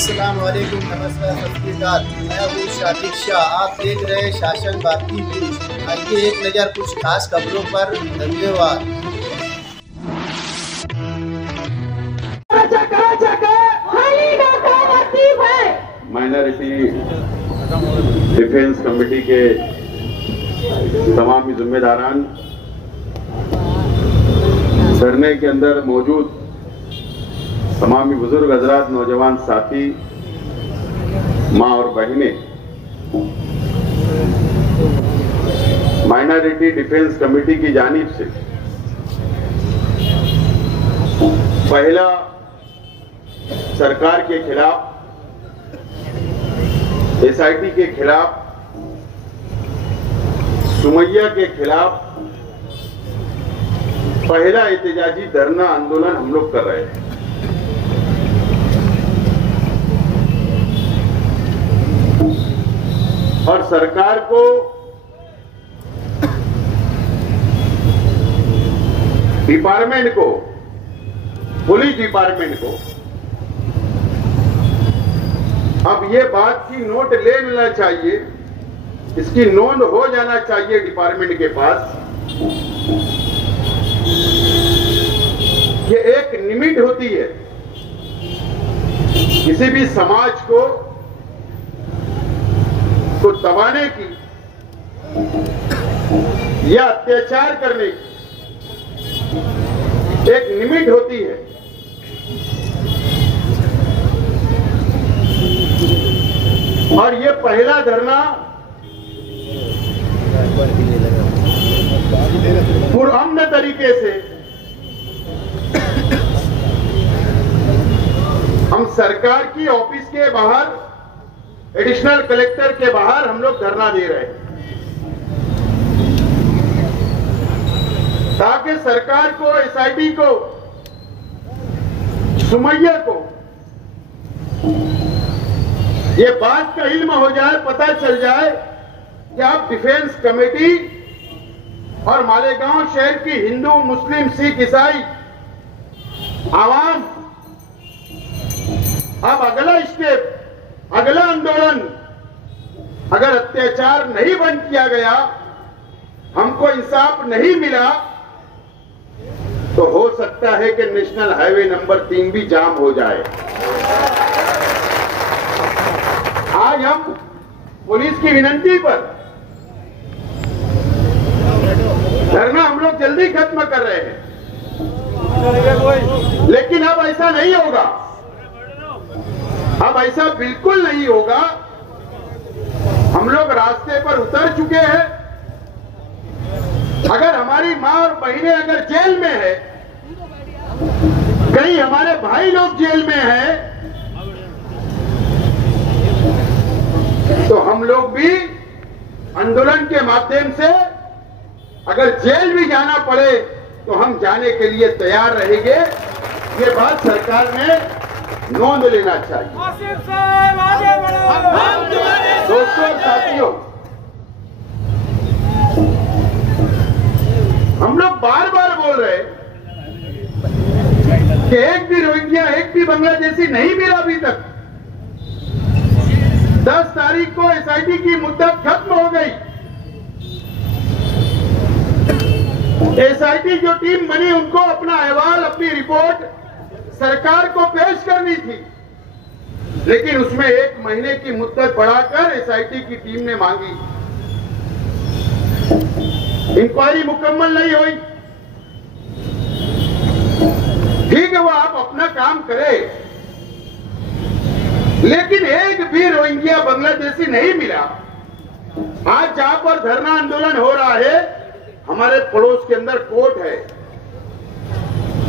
अस्सलाम वालेकुम, नमस्कार, सत श्री अकाल। मैं हूँ शाकिर शाह। आप देख रहे हैं शासन भारती न्यूज। आइए एक नज़र कुछ खास खबरों पर। धन्यवाद। माइनॉरिटी डिफेंस कमेटी के तमाम जिम्मेदारान, धरने के अंदर मौजूद तमामी बुजुर्ग हजरात, नौजवान साथी, माँ और बहनें, माइनॉरिटी डिफेंस कमेटी की जानिब से पहला सरकार के खिलाफ, एसआईटी के खिलाफ, सुमैया के खिलाफ पहला एहतजाजी धरना आंदोलन हम लोग कर रहे हैं। और सरकार को डिपार्टमेंट को, पुलिस डिपार्टमेंट को अब ये बात की नोट ले लेना चाहिए, इसकी नोंद हो जाना चाहिए डिपार्टमेंट के पास कि एक लिमिट होती है किसी भी समाज को दबाने की या अत्याचार करने की एक लिमिट होती है। और ये पहला धरना पुरअमन तरीके से हम सरकार की ऑफिस के बाहर, एडिशनल कलेक्टर के बाहर हम लोग धरना दे रहे हैं, ताकि सरकार को, एसआईटी को, सुमैया को ये बात का इल्म हो जाए, पता चल जाए कि आप डिफेंस कमेटी और मालेगांव शहर की हिंदू, मुस्लिम, सिख, ईसाई आवाम अब अगला स्टेप, अगला आंदोलन, अगर अत्याचार नहीं बंद किया गया, हमको इंसाफ नहीं मिला, तो हो सकता है कि नेशनल हाईवे नंबर 3 भी जाम हो जाए। आज हम पुलिस की विनती पर धरना हम लोग जल्दी खत्म कर रहे हैं, लेकिन अब ऐसा नहीं होगा। अब ऐसा बिल्कुल नहीं होगा। हम लोग रास्ते पर उतर चुके हैं। अगर हमारी माँ और बहनें अगर जेल में है, कहीं हमारे भाई लोग जेल में हैं, तो हम लोग भी आंदोलन के माध्यम से अगर जेल भी जाना पड़े तो हम जाने के लिए तैयार रहेंगे। ये बात सरकार ने नोंद लेना चाहिए। दोस्तों और साथियों, हम लोग बार बार बोल रहे हैं कि एक भी रोहिंग्या, एक भी बांग्लादेशी नहीं मिला अभी तक। 10 तारीख को एसआईटी की मुद्दत खत्म हो गई। एसआईटी जो टीम बनी, उनको अपना अहवाल, अपनी रिपोर्ट सरकार को पेश करनी थी, लेकिन उसमें 1 महीने की मुद्दत बढ़ाकर एसआईटी की टीम ने मांगी। इंक्वायरी मुकम्मल नहीं हुई। ठीक है, वो आप अपना काम करें, लेकिन एक भी रोहिंग्या, बांग्लादेशी नहीं मिला। आज जहां पर धरना आंदोलन हो रहा है, हमारे पड़ोस के अंदर कोर्ट है।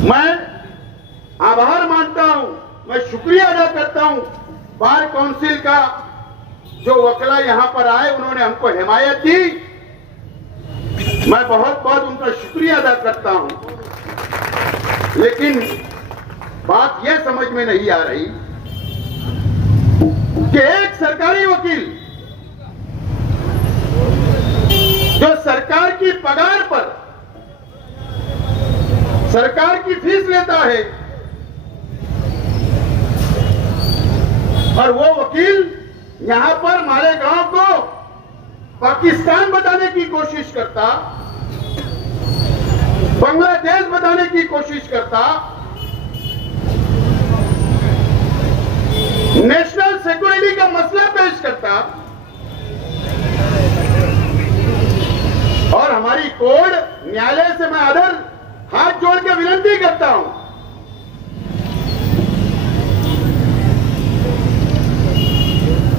मैं आभार मानता हूं, मैं शुक्रिया अदा करता हूं बार काउंसिल का, जो वकला यहां पर आए, उन्होंने हमको हिमायत दी। मैं बहुत बहुत उनका शुक्रिया अदा करता हूं। लेकिन बात यह समझ में नहीं आ रही कि एक सरकारी वकील जो सरकार की पगार पर सरकार की फीस लेता है, और वो वकील यहां पर मालेगांव को पाकिस्तान बताने की कोशिश करता, बांग्लादेश बताने की कोशिश करता, नेशनल सिक्योरिटी का मसला पेश करता, और हमारी कोर्ट न्यायालय से मैं आदर हाथ जोड़ के विनती करता हूं,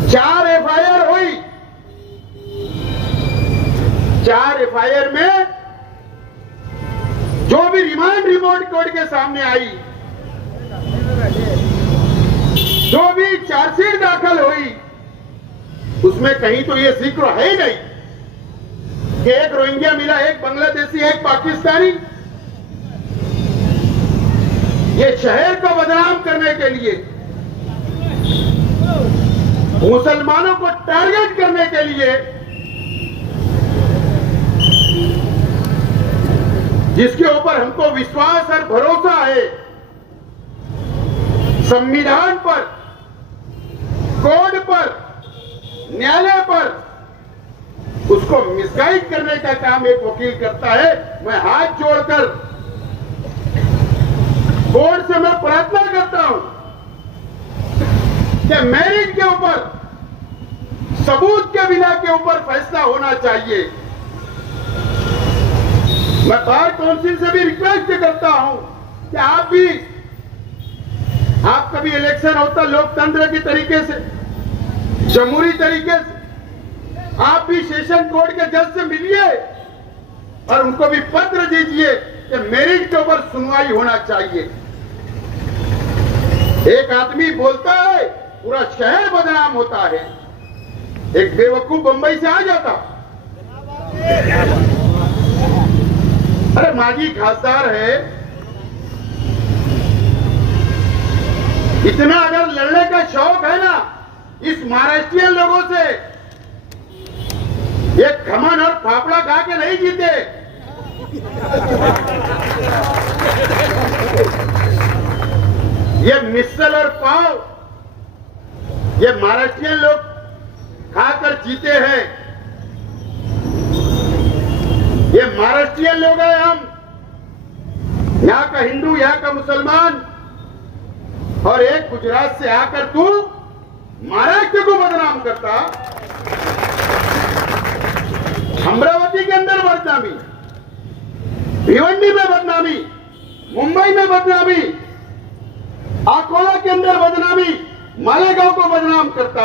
4 एफआईआर हुई, 4 एफआईआर में जो भी रिमांड रिपोर्ट कोर्ट के सामने आई, जो भी चार्जशीट दाखिल हुई, उसमें कहीं तो ये जिक्र है ही नहीं कि एक रोहिंग्या मिला, एक बांग्लादेशी, एक पाकिस्तानी। ये शहर को बदनाम करने के लिए, मुसलमानों को टारगेट करने के लिए, जिसके ऊपर हमको विश्वास और भरोसा है, संविधान पर, कोर्ट पर, न्यायालय पर, उसको मिसगाइड करने का काम एक वकील करता है। मैं हाथ जोड़कर कोर्ट से मैं प्रार्थना करता हूं कि मैरिज के ऊपर, सबूत के बिना के ऊपर फैसला होना चाहिए। मैं बार काउंसिल से भी रिक्वेस्ट करता हूं कि आप कभी इलेक्शन होता लोकतंत्र के तरीके से, जमहूरी तरीके से, आप भी सेशन कोर्ट के जज से मिलिए और उनको भी पत्र दीजिए कि मेरिट के ऊपर सुनवाई होना चाहिए। एक आदमी बोलता है, पूरा शहर बदनाम होता है। एक बेवकूफ बंबई से आ जाता, अरे माजी खासदार है, इतना अगर लड़ने का शौक है ना इस महाराष्ट्रियन लोगों से, ये खमन और फाफड़ा खा के नहीं जीते। ये मिसल और पाव ये महाराष्ट्रियन लोग खाकर जीते हैं। ये महाराष्ट्रियन लोग हैं हम, यहाँ का हिंदू, यहाँ का मुसलमान, और एक गुजरात से आकर तू महाराष्ट्र को बदनाम करता। अमरावती के अंदर बदनामी, भिवंडी में बदनामी, मुंबई में बदनामी, अकोला के अंदर बदनामी, मालेगांव को बदनाम करता,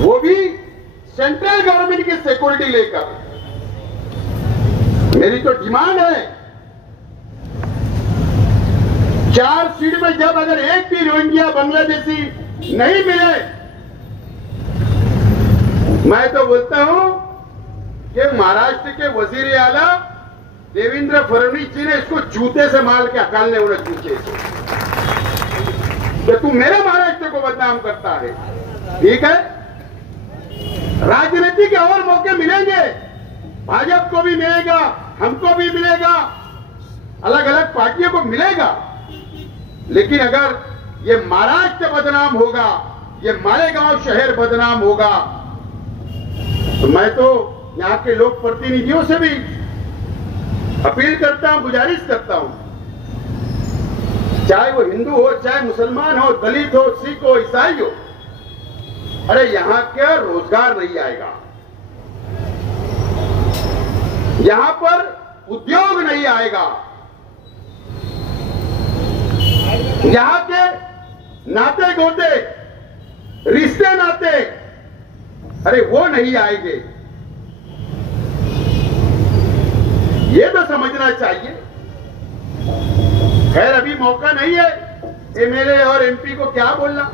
वो भी सेंट्रल गवर्नमेंट की सिक्योरिटी लेकर। मेरी तो डिमांड है, चार्जशीट में जब अगर एक भी रोहिंग्या बांग्लादेशी नहीं मिले, मैं तो बोलता हूं कि महाराष्ट्र के वजीर आला देवेंद्र फडणवीस जी ने इसको जूते से मार के हकालने, उन्हें जूते से कि तू मेरे महाराष्ट्र को बदनाम करता है। ठीक है, राजनीति के और मौके मिलेंगे, भाजपा को भी मिलेगा, हमको भी मिलेगा, अलग अलग पार्टियों को मिलेगा, लेकिन अगर ये महाराष्ट्र बदनाम होगा, ये मालेगांव शहर बदनाम होगा, तो मैं तो यहाँ के लोक प्रतिनिधियों से भी अपील करता हूं, गुजारिश करता हूं, चाहे वो हिंदू हो, चाहे मुसलमान हो, दलित हो, सिख हो, ईसाई हो, अरे यहां क्या रोजगार नहीं आएगा, यहां पर उद्योग नहीं आएगा, यहां के नाते गोते, रिश्ते नाते, अरे वो नहीं आएंगे। ये तो समझना चाहिए। खैर अभी मौका नहीं है एमएलए और एमपी को क्या बोलना,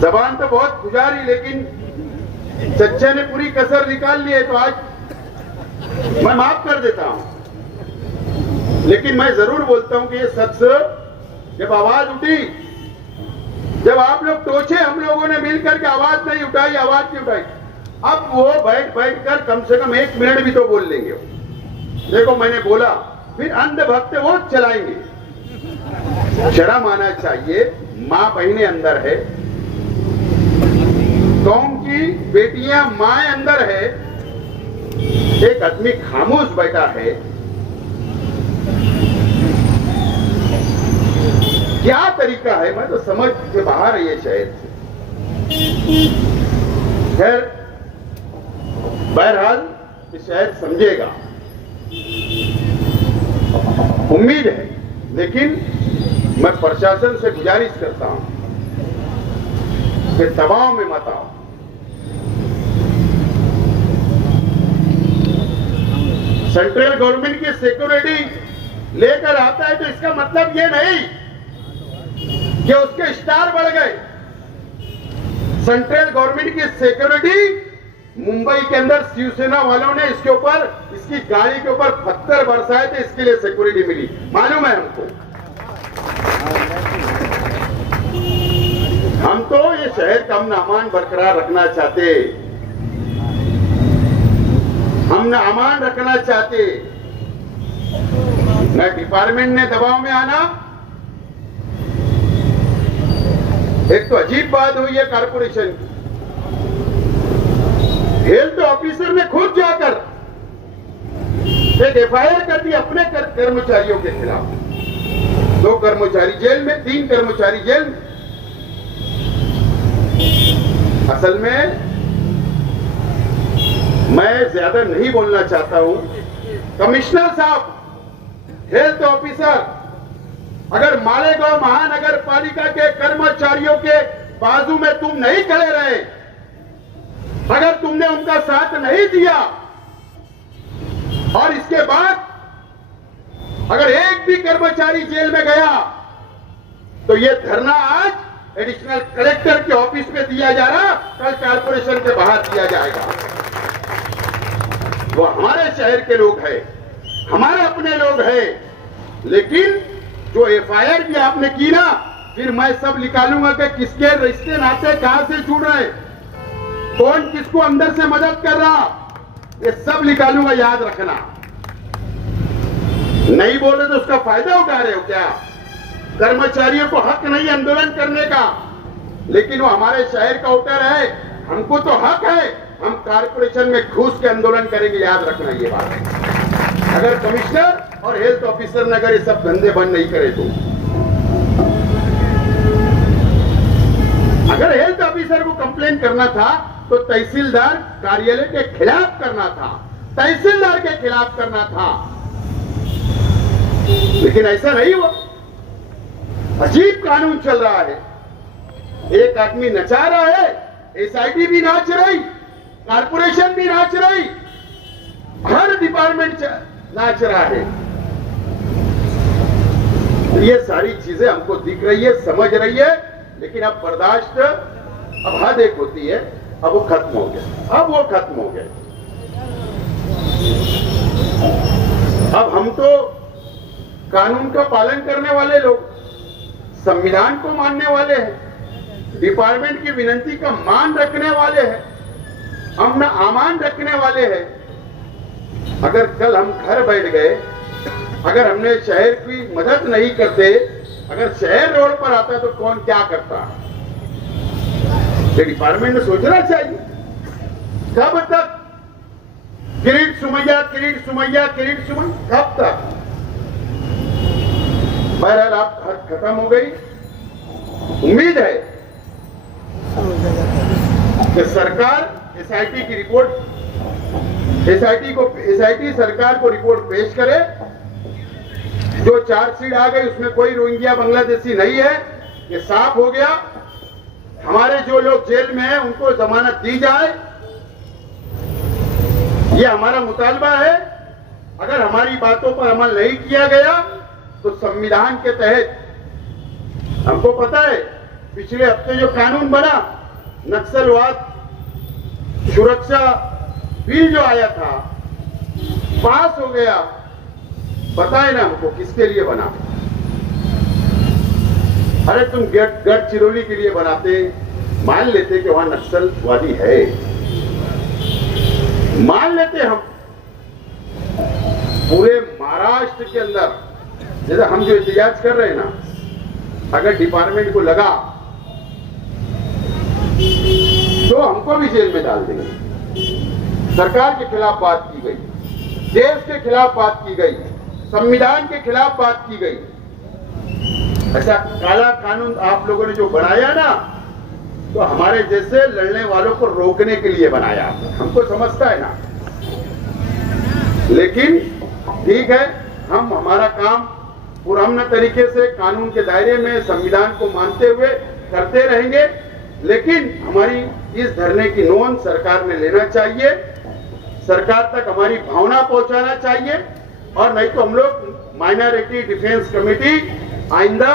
जबान तो बहुत गुजारी, लेकिन चच्चे ने पूरी कसर निकाल ली है, तो आज मैं माफ कर देता हूं। लेकिन मैं जरूर बोलता हूं कि ये शख्स जब आवाज उठी, जब आप लोग टोचे, हम लोगों ने मिलकर के आवाज नहीं उठाई, आवाज नहीं उठाई, अब वो बैठ कर कम से कम 1 मिनट भी तो बोल लेंगे। देखो मैंने बोला फिर अंधभक्त वो चलाएंगे। शर्म आना चाहिए। माँ बहनें अंदर है, कौम की बेटियां माँ अंदर है, एक आदमी खामोश बैठा है। क्या तरीका है, मैं तो समझ के बाहर है ये शहर से। खैर बहरहाल ये शहर समझेगा, उम्मीद है। लेकिन मैं प्रशासन से गुजारिश करता हूं कि दबाव में मत आओ। सेंट्रल गवर्नमेंट की सिक्योरिटी लेकर आता है तो इसका मतलब ये नहीं कि उसके स्टार बढ़ गए। सेंट्रल गवर्नमेंट की सिक्योरिटी, मुंबई के अंदर शिवसेना वालों ने इसके ऊपर, इसकी गाड़ी के ऊपर पत्थर बरसाए थे, इसके लिए सिक्योरिटी मिली, मालूम है हमको। हम तो ये शहर का अमन अमान बरकरार रखना चाहते, हम न अमान रखना चाहते, न डिपार्टमेंट ने दबाव में आना। एक तो अजीब बात हुई है कारपोरेशन की, हेल्थ ऑफिसर ने खुद जाकर एक एफआईआर कर दी अपने कर्मचारियों के खिलाफ। 2 कर्मचारी जेल में, 3 कर्मचारी जेल में। असल में मैं ज्यादा नहीं बोलना चाहता हूं। कमिश्नर साहब, हेल्थ ऑफिसर, अगर मालेगांव महानगर पालिका के कर्मचारियों के बाजू में तुम नहीं खड़े रहे, अगर तुमने उनका साथ नहीं दिया, और इसके बाद अगर एक भी कर्मचारी जेल में गया, तो ये धरना आज एडिशनल कलेक्टर के ऑफिस में दिया जा रहा, कल कारपोरेशन के बाहर दिया जाएगा। वो हमारे शहर के लोग हैं, हमारे अपने लोग हैं, लेकिन जो एफआईआर भी आपने की ना, फिर मैं सब निकालूंगा कि किसके रिश्ते नाते कहां से जुड़ रहे, कौन किसको अंदर से मदद कर रहा, ये सब निकालूंगा, याद रखना। नहीं बोले तो उसका फायदा उठा रहे हो क्या? कर्मचारियों को हक नहीं आंदोलन करने का, लेकिन वो हमारे शहर का वोटर है, हमको तो हक है, हम कारपोरेशन में घुस के आंदोलन करेंगे, याद रखना ये बात। अगर कमिश्नर और हेल्थ ऑफिसर ने अगर ये सब धंधे बंद नहीं करे तो, अगर हेल्थ ऑफिसर को कंप्लेन करना था तो तहसीलदार कार्यालय के खिलाफ करना था, तहसीलदार के खिलाफ करना था, लेकिन ऐसा नहीं हुआ। अजीब कानून चल रहा है, एक आदमी नचा रहा है, एसआईटी भी नाच रही, कारपोरेशन भी नाच रही, हर डिपार्टमेंट नाच रहा है। ये सारी चीजें हमको दिख रही है, समझ रही है, लेकिन अब बर्दाश्त, अब हद एक होती है, अब वो खत्म हो गया, अब वो खत्म हो गया। अब हम तो कानून का पालन करने वाले लोग, संविधान को मानने वाले हैं, डिपार्टमेंट की विनती का मान रखने वाले हैं, अमन अमान रखने वाले हैं। अगर कल हम घर बैठ गए, अगर हमने शहर की मदद नहीं करते, अगर शहर रोड पर आता तो कौन क्या करता? ये डिपार्टमेंट ने सोचना चाहिए। कब तक किरीट सुमैया, किरीट सुमैया, किरीट सुमैया, कब तक? बहरहाल आप खत्म हो गई। उम्मीद है कि सरकार एसआईटी की रिपोर्ट, एसआईटी सरकार को रिपोर्ट पेश करे। जो चार्जशीट आ गई उसमें कोई रोहिंग्या बांग्लादेशी नहीं है, ये साफ हो गया। हमारे जो लोग जेल में हैं उनको जमानत दी जाए, ये हमारा मुतालबा है। अगर हमारी बातों पर अमल नहीं किया गया तो संविधान के तहत, हमको पता है पिछले हफ्ते जो कानून बना, नक्सलवाद सुरक्षा बिल जो आया था, पास हो गया, पता है ना हमको किसके लिए बना? अरे तुम गढ़चिरौली के लिए बनाते, मान लेते कि वहां नक्सलवादी है, मान लेते हम, पूरे महाराष्ट्र के अंदर जैसे हम जो एहतिजाज कर रहे हैं ना, अगर डिपार्टमेंट को लगा तो हमको भी जेल में डाल देंगे। सरकार के खिलाफ बात की गई, देश के खिलाफ बात की गई, संविधान के खिलाफ बात की गई। ऐसा काला कानून आप लोगों ने जो बनाया ना, तो हमारे जैसे लड़ने वालों को रोकने के लिए बनाया, हमको समझता है ना। लेकिन ठीक है, हम हमारा काम पुरअमन तरीके से कानून के दायरे में संविधान को मानते हुए करते रहेंगे। लेकिन हमारी इस धरने की नोंद सरकार ने लेना चाहिए, सरकार तक हमारी भावना पहुंचाना चाहिए, और नहीं तो हम लोग माइनॉरिटी डिफेंस कमेटी आइंदा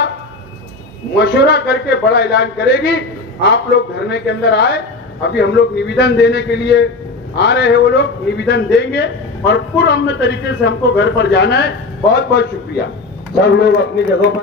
मशवरा करके बड़ा ऐलान करेगी। आप लोग धरने के अंदर आए, अभी हम लोग निवेदन देने के लिए आ रहे हैं, वो लोग निवेदन देंगे और पुरअमन तरीके से हमको घर पर जाना है। बहुत बहुत शुक्रिया। सब लोग अपनी जगह पर